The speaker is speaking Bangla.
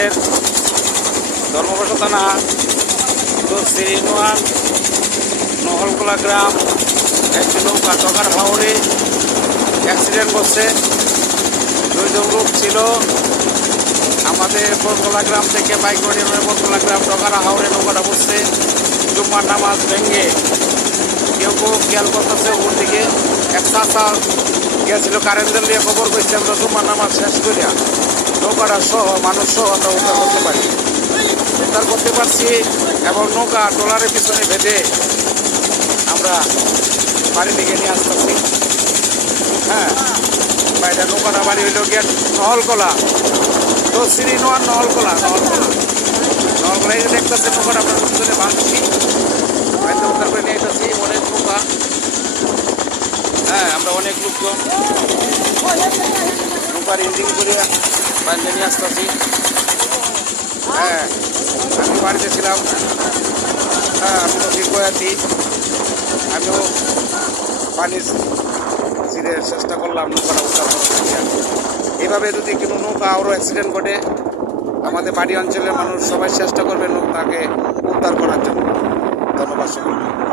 আমাদের ধর্মপাশা থানা দক্ষিণ ইউনিয়ন নহলকোলা গ্রাম একটি নৌকা টকার হাওড়ে অ্যাক্সিডেন্ট করছে। দুইজন লোক ছিল আমাদের বরকলা গ্রাম থেকে বাইক করে বরকলা গ্রাম টকার হাওড়ে নৌকাটা বসছে। জুম্মার নামাজ ভেঙে কেউ কেউ খেয়াল করতেছে ওর দিকে এক চাষা গেছিল কারেন্টের দিয়ে খবর পেয়েছি আমরা জুম্মার নামাজ শেষ করিয়া নৌকাটা সহ মানুষ সহ আমরা উদ্ধার করতে পারি উদ্ধার করতে পারছি এবং নৌকা ট্রলারের পিছনে বেঁধে আমরা বাড়ি থেকে নিয়ে আসতেছি। হ্যাঁ, বাইরে নৌকাটা বাড়ি হইল গিয়ে নহলকোলা দক্ষিণ ইউনিয়ন নহলকোলা এই যে দেখতেছে নৌকাটা আমরা পিছনে বাঁধছি বাড়িতে উদ্ধার করে নিয়ে আসতেছি। অনেক নৌকা, হ্যাঁ আমরা অনেক লোকজন নৌকার ইঞ্জিন করে বাইরে নিয়ে আসতেছি। হ্যাঁ, আমি বাড়িতে ছিলাম। হ্যাঁ, আমি তো দীর্ঘয়াতি, আমিও পানি ছিঁড়ে চেষ্টা করলাম নৌকাটা উদ্ধার করার। এইভাবে যদি কোনো নৌকা আরও অ্যাক্সিডেন্ট ঘটে আমাদের বাড়ি অঞ্চলের মানুষ সবাই চেষ্টা করবে নৌকাকে উদ্ধার করার জন্য। ধন্যবাদ সকলকে।